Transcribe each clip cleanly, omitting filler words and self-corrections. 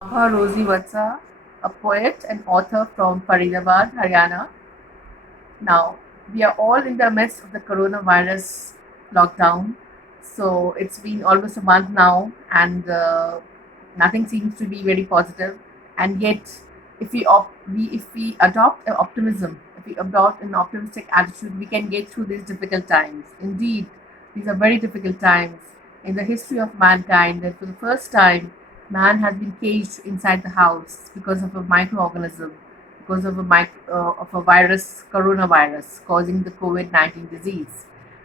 Rosie Vatsa, a poet and author from Faridabad, Haryana. Now, we are all in the midst of the coronavirus lockdown. So it's been almost a month now, and nothing seems to be very positive. And yet, if we adopt optimism, if we adopt an optimistic attitude, we can get through these difficult times. Indeed, these are very difficult times in the history of mankind. That for the first time, man has been caged inside the house because of a microorganism, because of of a virus, coronavirus, causing the COVID-19 disease.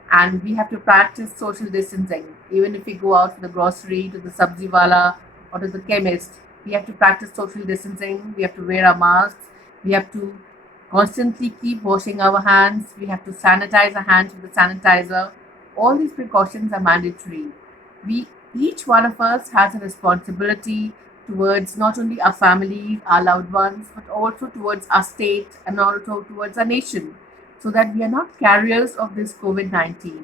And we have to practice social distancing. Even if we go out to the grocery, to the sabzi wala, or to the chemist, we have to practice social distancing. We have to wear our masks. We have to constantly keep washing our hands. We have to sanitize our hands with the sanitizer. All these precautions are mandatory. We Each one of us has a responsibility towards not only our families, our loved ones, but also towards our state and also towards our nation, so that we are not carriers of this COVID 19.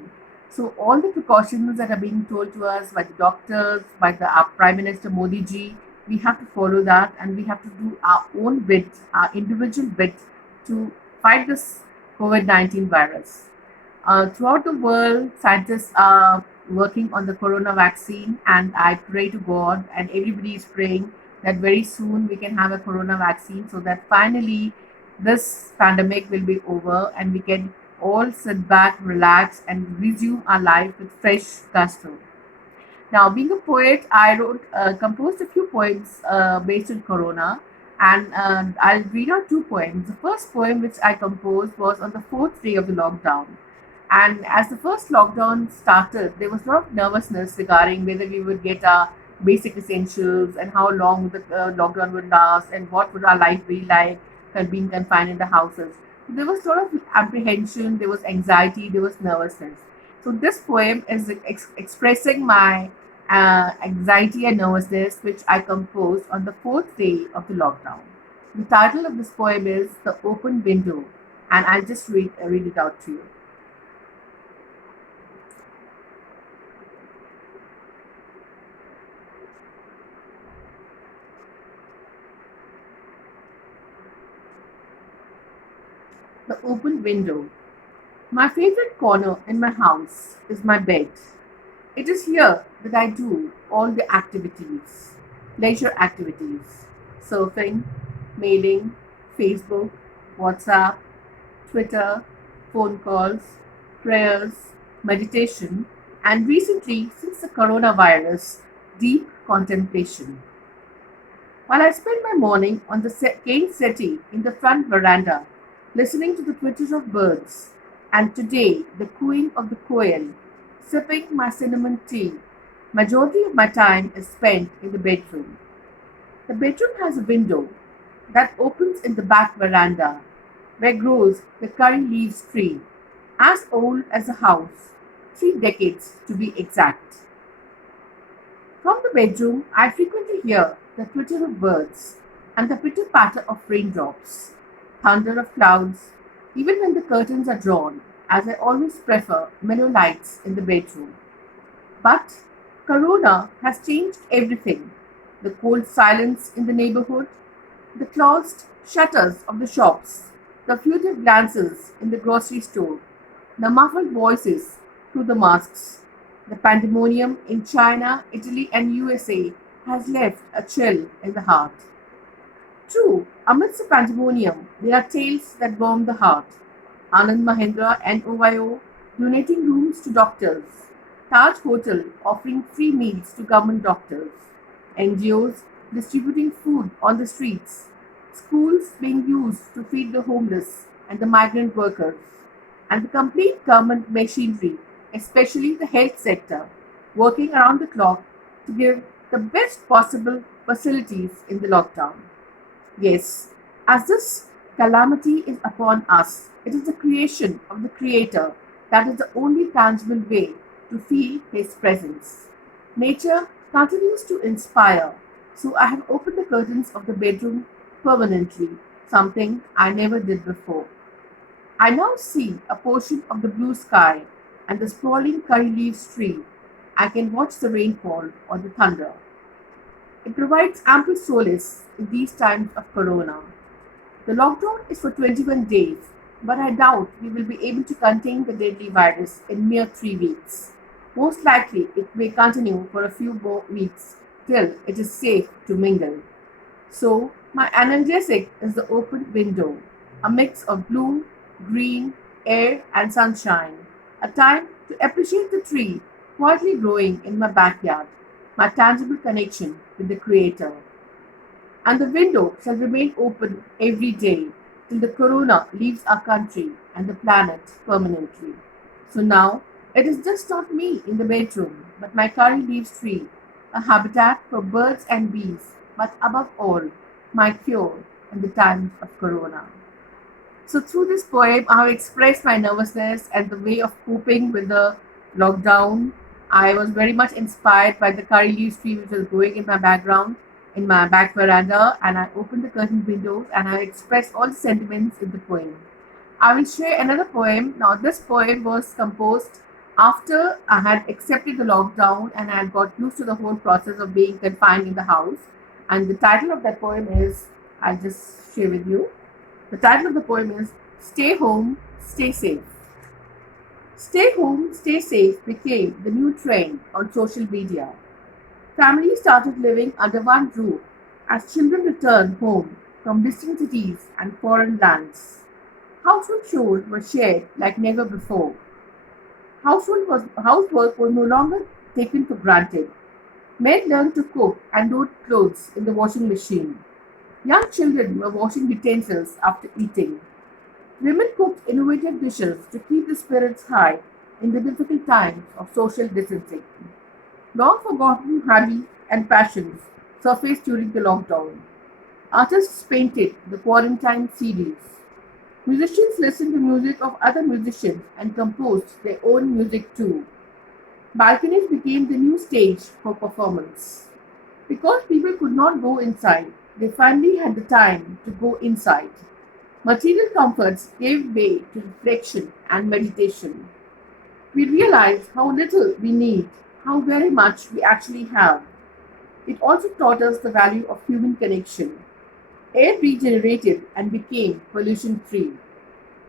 So, all the precautions that are being told to us by the doctors, by our Prime Minister Modi ji, we have to follow that and we have to do our own bit, our individual bit to fight this COVID 19 virus. Throughout the world, scientists are working on the corona vaccine, and I pray to God, and everybody is praying that very soon we can have a corona vaccine so that finally this pandemic will be over and we can all sit back, relax, and resume our life with fresh gusto. Now, being a poet, composed a few poems based on Corona, and I'll read out two poems. The first poem which I composed was on the fourth day of the lockdown. And as the first lockdown started, there was a lot of nervousness regarding whether we would get our basic essentials and how long the lockdown would last and what would our life be like being confined in the houses. There was sort of apprehension, there was anxiety, there was nervousness. So this poem is expressing my anxiety and nervousness, which I composed on the fourth day of the lockdown. The title of this poem is The Open Window, and I'll just read it out to you. The open window. My favorite corner in my house is my bed. It is here that I do all the activities, leisure activities, surfing, mailing, Facebook, WhatsApp, Twitter, phone calls, prayers, meditation, and recently, since the coronavirus, deep contemplation. While I spend my morning on the cane settee in the front veranda, listening to the twitter of birds, and today the cooing of the quail, sipping my cinnamon tea, majority of my time is spent in the bedroom. The bedroom has a window that opens in the back veranda, where grows the curry leaves tree, as old as a house, 3 decades to be exact. From the bedroom, I frequently hear the twitter of birds and the pitter patter of raindrops, thunder of clouds, even when the curtains are drawn, as I always prefer mellow lights in the bedroom. But Corona has changed everything: the cold silence in the neighborhood, the closed shutters of the shops, the furtive glances in the grocery store, the muffled voices through the masks. The pandemonium in China, Italy, and USA has left a chill in the heart. True, amidst the pandemonium, there are tales that warm the heart. Anand Mahindra and OYO donating rooms to doctors, Taj Hotel offering free meals to government doctors, NGOs distributing food on the streets, schools being used to feed the homeless and the migrant workers, and the complete government machinery, especially the health sector, working around the clock to give the best possible facilities in the lockdown. Yes, as this calamity is upon us, it is the creation of the Creator that is the only tangible way to feel His presence. Nature continues to inspire, so I have opened the curtains of the bedroom permanently, something I never did before. I now see a portion of the blue sky and the sprawling curry leaves tree. I can watch the rainfall or the thunder. It provides ample solace in these times of corona. The lockdown is for 21 days, but I doubt we will be able to contain the deadly virus in mere 3 weeks. Most likely, it may continue for a few more weeks till it is safe to mingle. So, my analgesic is the open window, a mix of blue, green, air, and sunshine. A time to appreciate the tree quietly growing in my backyard, my tangible connection with the Creator. And the window shall remain open every day till the corona leaves our country and the planet permanently. So now it is just not me in the bedroom, but my curry leaves tree, a habitat for birds and bees, but above all, my cure in the times of corona. So through this poem, I have expressed my nervousness and the way of coping with the lockdown. I was very much inspired by the curry leaf tree which was growing in my background, in my back veranda, and I opened the curtain windows and I expressed all the sentiments in the poem. I will share another poem. Now, this poem was composed after I had accepted the lockdown and I had got used to the whole process of being confined in the house. And the title of that poem is, I'll just share with you. The title of the poem is Stay Home, Stay Safe. Stay home, stay safe became the new trend on social media. Families started living under one roof as children returned home from distant cities and foreign lands. Household chores were shared like never before. Housework was no longer taken for granted. Men learned to cook and load clothes in the washing machine. Young children were washing utensils after eating. Women cooked innovative dishes to keep the spirits high in the difficult times of social distancing. Long forgotten hobbies and passions surfaced during the lockdown. Artists painted the quarantine series. Musicians listened to music of other musicians and composed their own music too. Balconies became the new stage for performance. Because people could not go inside, they finally had the time to go inside. Material comforts gave way to reflection and meditation. We realized how little we need, how very much we actually have. It also taught us the value of human connection. Air regenerated and became pollution free.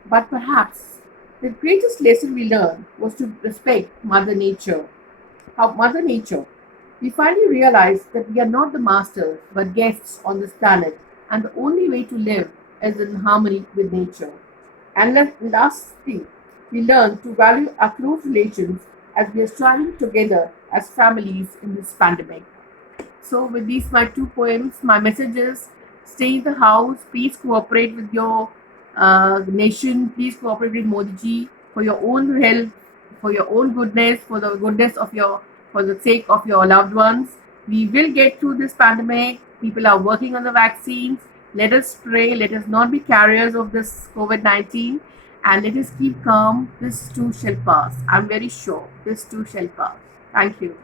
But perhaps the greatest lesson we learned was to respect Mother Nature. How Mother Nature. We finally realized that we are not the masters but guests on this planet, and the only way to live is in harmony with nature. And lastly, we learn to value our close relations as we are striving together as families in this pandemic. So, with these my two poems, my message is stay in the house, please cooperate with your nation, please cooperate with Modi ji for your own health, for your own goodness, for the goodness of your, for the sake of your loved ones. We will get through this pandemic. People are working on the vaccines. Let us pray, let us not be carriers of this COVID 19, and let us keep calm. This too shall pass. I'm very sure this too shall pass. Thank you.